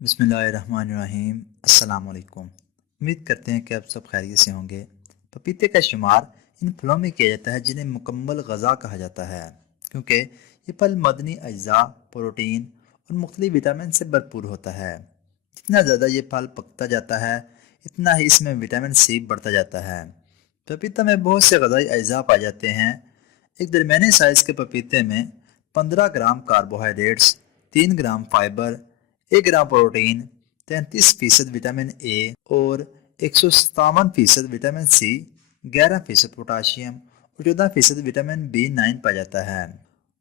بسم اللہ الرحمن الرحیم۔ السلام علیکم۔ امید کرتے ہیں کہ آپ سب خیریت سے ہوں گے۔ پپیتے کا شمار ان پھلوں میں کیا جاتا ہے جنہیں مکمل غذا کہا جاتا ہے، کیونکہ یہ پھل معدنی اجزاء، پروٹین اور مختلف وٹامن سے بھرپور ہوتا ہے۔ جتنا زیادہ یہ پھل پکتا جاتا ہے اتنا ہی اس میں وٹامن سی بڑھتا جاتا ہے۔ پپیتا میں بہت سے غذائی اجزاء پائے جاتے ہیں۔ ایک درمیانے سائز کے پپیتے میں 15 gram carbohydrates, 3 gram fibre, 1 gram protein, 33% vitamin A اور 157% وٹامن سی، 11% پوٹاشیم اور 14% وٹامن B9 پایا جاتا ہے۔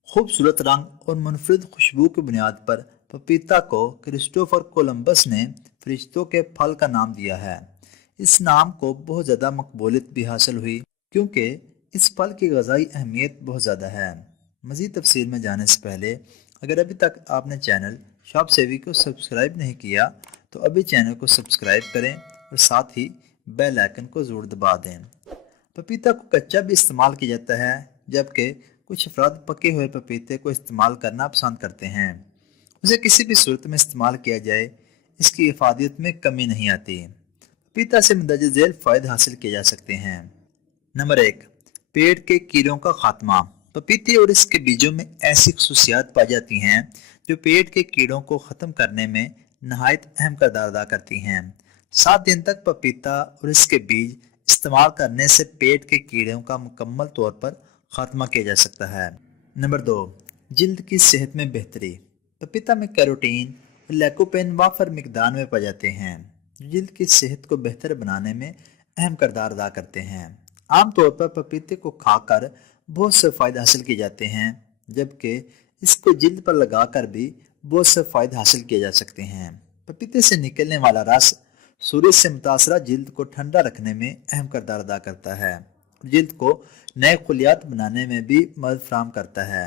خوبصورت رنگ اور منفرد خوشبو کی بنیاد پر پپیتا کو کرسٹوفر کولمبس نے فرشتوں کے پھل کا نام دیا ہے۔ اس نام کو بہت زیادہ مقبولیت بھی حاصل ہوئی کیونکہ اس پھل کی غذائی اہمیت بہت زیادہ ہے۔ مزید تفصیل میں جانے سے پہلے اگر ابھی تک آپ نے چینل شاپ سیوی کو سبسکرائب نہیں کیا تو ابھی چینل کو سبسکرائب کریں اور ساتھ ہی بیل آئکن کو ضرور دبا دیں۔ پپیتا کو کچا بھی استعمال کیا جاتا ہے، جبکہ کچھ افراد پکے ہوئے پپیتے کو استعمال کرنا پسند کرتے ہیں۔ اسے کسی بھی صورت میں استعمال کیا جائے اس کی افادیت میں کمی نہیں آتی۔ پپیتا سے مندرجہ ذیل فوائد حاصل کیے جا سکتے ہیں۔ نمبر 1، پیٹ کے کیڑوں کا خاتمہ۔ پپیتے اور اس کے بیجوں میں ایسی خصوصیات پائی جاتی ہیں جو پیٹ کے کیڑوں کو ختم کرنے میں نہایت اہم کردار ادا کرتی ہیں۔ 7 دن تک پپیتا اور اس کے بیج استعمال کرنے سے پیٹ کے کیڑوں کا مکمل طور پر خاتمہ کیا جا سکتا ہے۔ نمبر 2، جلد کی صحت میں بہتری۔ پپیتا میں کیروٹین اور لیکوپین وافر مقدار میں پائے جاتے ہیں جو جلد کی صحت کو بہتر بنانے میں اہم کردار ادا کرتے ہیں۔ عام طور پر پپیتے کو کھا کر بہت سے فائدے حاصل کیے جاتے ہیں، جبکہ اس کو جلد پر لگا کر بھی بہت سے فائدے حاصل کیے جا سکتے ہیں۔ پپیتے سے نکلنے والا رس سورج سے متاثرہ جلد کو ٹھنڈا رکھنے میں اہم کردار ادا کرتا ہے اور جلد کو نئے خلیات بنانے میں بھی مدد فراہم کرتا ہے۔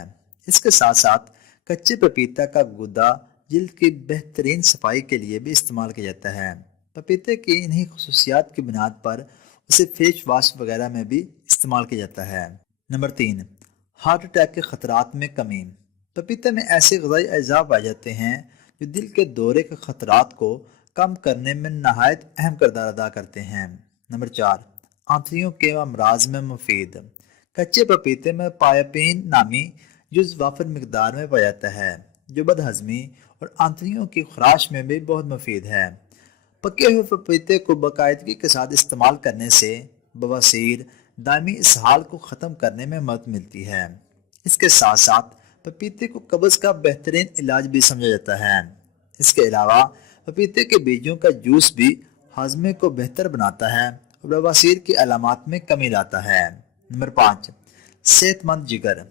اس کے ساتھ ساتھ کچے پپیتا کا گودا جلد کی بہترین صفائی کے لیے بھی استعمال کیا جاتا ہے۔ پپیتے کی انہی خصوصیات کی بنیاد پر اسے فیس واش وغیرہ میں بھی استعمال کیا جاتا ہے۔ نمبر 3، ہارٹ اٹیک کے خطرات میں کمی۔ پپیتے میں ایسے غذائی اجزاء پائے جاتے ہیں جو دل کے دورے کے خطرات کو کم کرنے میں نہایت اہم کردار ادا کرتے ہیں۔ نمبر 4، آنتڑیوں کے امراض میں مفید۔ کچے پپیتے میں پایپین نامی جز وافر مقدار میں پایا جاتا ہے جو بد ہضمی اور آنتڑیوں کی خراش میں بھی بہت مفید ہے۔ پکے ہوئے پپیتے کو باقاعدگی کے ساتھ استعمال کرنے سے بواسیر، دائمی اسہال کو ختم کرنے میں مدد ملتی ہے۔ اس کے ساتھ ساتھ پپیتے کو قبض کا بہترین علاج بھی سمجھا جاتا ہے۔ اس کے علاوہ پپیتے کے بیجوں کا جوس بھی ہاضمے کو بہتر بناتا ہے اور بواسیر کی علامات میں کمی لاتا ہے۔ نمبر 5، صحت مند جگر۔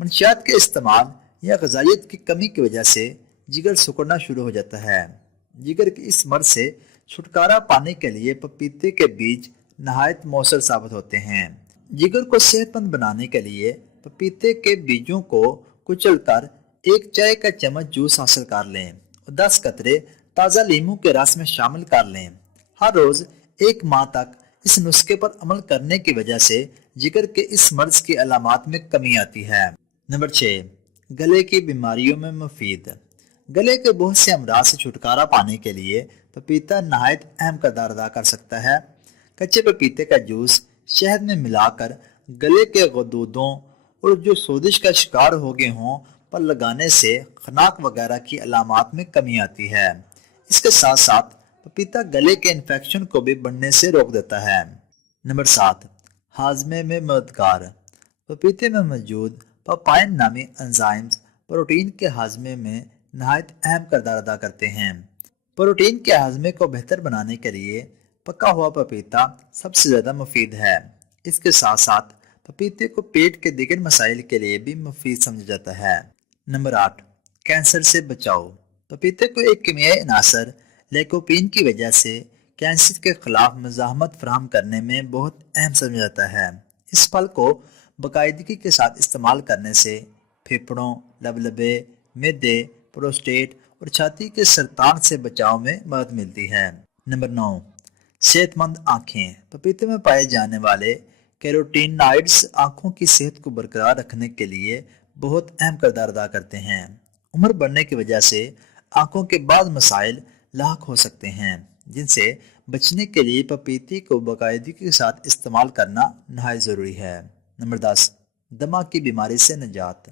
منشیات کے استعمال یا غذائیت کی کمی کی وجہ سے جگر سکڑنا شروع ہو جاتا ہے۔ جگر کی اس مرض سے چھٹکارا پانے کے لیے پپیتے کے بیج نہایت مؤثر ثابت ہوتے ہیں۔ جگر کو صحت مند بنانے کے لیے پپیتے کے بیجوں کو کچل کر 1 چائے کا چمچ جوس حاصل کر لیں اور 10 قطرے تازہ لیموں کے رس میں شامل کر لیں۔ ہر روز 1 ماہ تک اس نسخے پر عمل کرنے کی وجہ سے جگر کے اس مرض کی علامات میں کمی آتی ہے۔ نمبر 6، گلے کی بیماریوں میں مفید۔ گلے کے بہت سے امراض سے چھٹکارا پانے کے لیے پپیتا نہایت اہم کردار ادا کر سکتا ہے۔ کچے پپیتے کا جوس شہد میں ملا کر گلے کے غدودوں اور جو سوزش کا شکار ہو گئے ہوں پر لگانے سے خناق وغیرہ کی علامات میں کمی آتی ہے۔ اس کے ساتھ ساتھ پپیتا گلے کے انفیکشن کو بھی بڑھنے سے روک دیتا ہے۔ نمبر 7، ہاضمے میں مددگار۔ پپیتے میں موجود پاپائن نامی انزائمز پروٹین کے ہاضمے میں نہایت اہم کردار ادا کرتے ہیں۔ پروٹین کے ہاضمے کو بہتر بنانے کے لیے پکا ہوا پپیتا سب سے زیادہ مفید ہے۔ اس کے ساتھ ساتھ پپیتے کو پیٹ کے دیگر مسائل کے لیے بھی مفید سمجھا جاتا ہے۔ نمبر 8، کینسر سے بچاؤ۔ پپیتے کو ایک کیمیائی عناصر لیکوپین کی وجہ سے کینسر کے خلاف مزاحمت فراہم کرنے میں بہت اہم سمجھا جاتا ہے۔ اس پھل کو باقاعدگی کے ساتھ استعمال کرنے سے پھیپھڑوں، لبلبے، معدے، پروسٹیٹ اور چھاتی کے سرطان سے بچاؤ میں مدد ملتی ہے۔ نمبر 9، صحت مند آنکھیں۔ پپیتے میں پائے جانے والے کیروٹینائڈز آنکھوں کی صحت کو برقرار رکھنے کے لیے بہت اہم کردار ادا کرتے ہیں۔ عمر بڑھنے کی وجہ سے آنکھوں کے بعض مسائل لاحق ہو سکتے ہیں، جن سے بچنے کے لیے پپیتے کو باقاعدگی کے ساتھ استعمال کرنا نہایت ضروری ہے۔ نمبر 10، دماغ کی بیماری سے نجات۔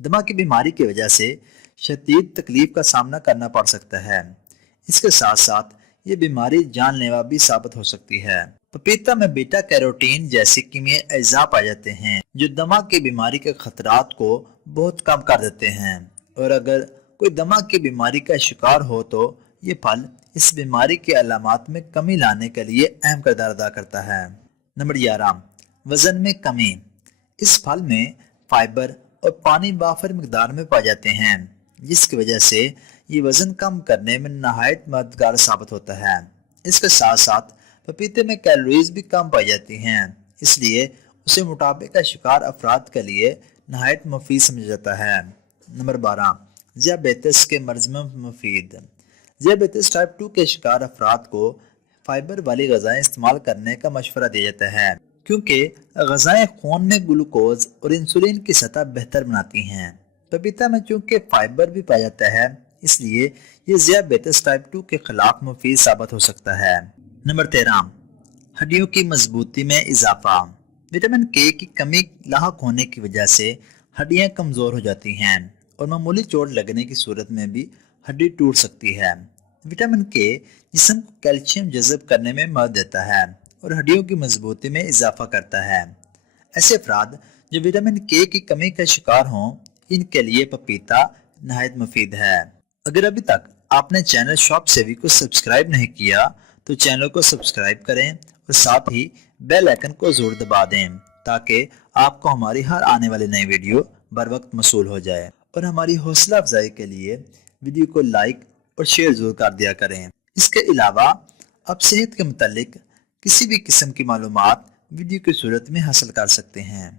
دماغ کی بیماری کی وجہ سے شدید تکلیف کا سامنا کرنا پڑ سکتا ہے۔ اس کے ساتھ ساتھ یہ بیماری جان لیوا بھی ثابت ہو سکتی ہے۔ پپیتا میں بیٹا کیروٹین جیسے کیمیائی اجزاء پائے جاتے ہیں جو دماغ کی بیماری کے خطرات کو بہت کم کر دیتے ہیں، اور اگر کوئی دماغ کی بیماری کا شکار ہو تو یہ پھل اس بیماری کے علامات میں کمی لانے کے لیے اہم کردار ادا کرتا ہے۔ نمبر 11، وزن میں کمی۔ اس پھل میں فائبر اور پانی وافر مقدار میں پائے جاتے ہیں، جس کی وجہ سے یہ وزن کم کرنے میں نہایت مددگار ثابت ہوتا ہے۔ اس کے ساتھ ساتھ پپیتے میں کیلوریز بھی کم پائی جاتی ہیں، اس لیے اسے موٹاپے کا شکار افراد کے لیے نہایت مفید سمجھا جاتا ہے۔ نمبر 12، ذیابیطس کے مرض میں مفید۔ ذیابیطس ٹائپ 2 کے شکار افراد کو فائبر والی غذائیں استعمال کرنے کا مشورہ دیا جاتا ہے، کیونکہ غذائیں خون میں گلوکوز اور انسولین کی سطح بہتر بناتی ہیں۔ پپیتا میں چونکہ فائبر بھی پایا جاتا ہے، اس لیے یہ ذیابیطس ٹائپ 2 کے خلاف مفید ثابت ہو سکتا ہے۔ نمبر 13، ہڈیوں کی مضبوطی میں اضافہ۔ وٹامن کے کی کمی لاحق ہونے کی وجہ سے ہڈیاں کمزور ہو جاتی ہیں اور معمولی چوٹ لگنے کی صورت میں بھی ہڈی ٹوٹ سکتی ہے۔ وٹامن کے جسم کو کیلشیم جذب کرنے میں مدد دیتا ہے اور ہڈیوں کی مضبوطی میں اضافہ کرتا ہے۔ ایسے افراد جو وٹامن کے کی کمی کا شکار ہوں، ان کے لیے پپیتا نہایت مفید ہے۔ اگر ابھی تک آپ نے چینل شاپ سیوی کو سبسکرائب نہیں کیا تو چینل کو سبسکرائب کریں اور ساتھ ہی بیل آئیکن کو ضرور دبا دیں تاکہ آپ کو ہماری ہر آنے والی نئی ویڈیو بر وقت موصول ہو جائے، اور ہماری حوصلہ افزائی کے لیے ویڈیو کو لائک اور شیئر ضرور کر دیا کریں۔ اس کے علاوہ آپ صحت کے متعلق کسی بھی قسم کی معلومات ویڈیو کی صورت میں حاصل کر سکتے ہیں۔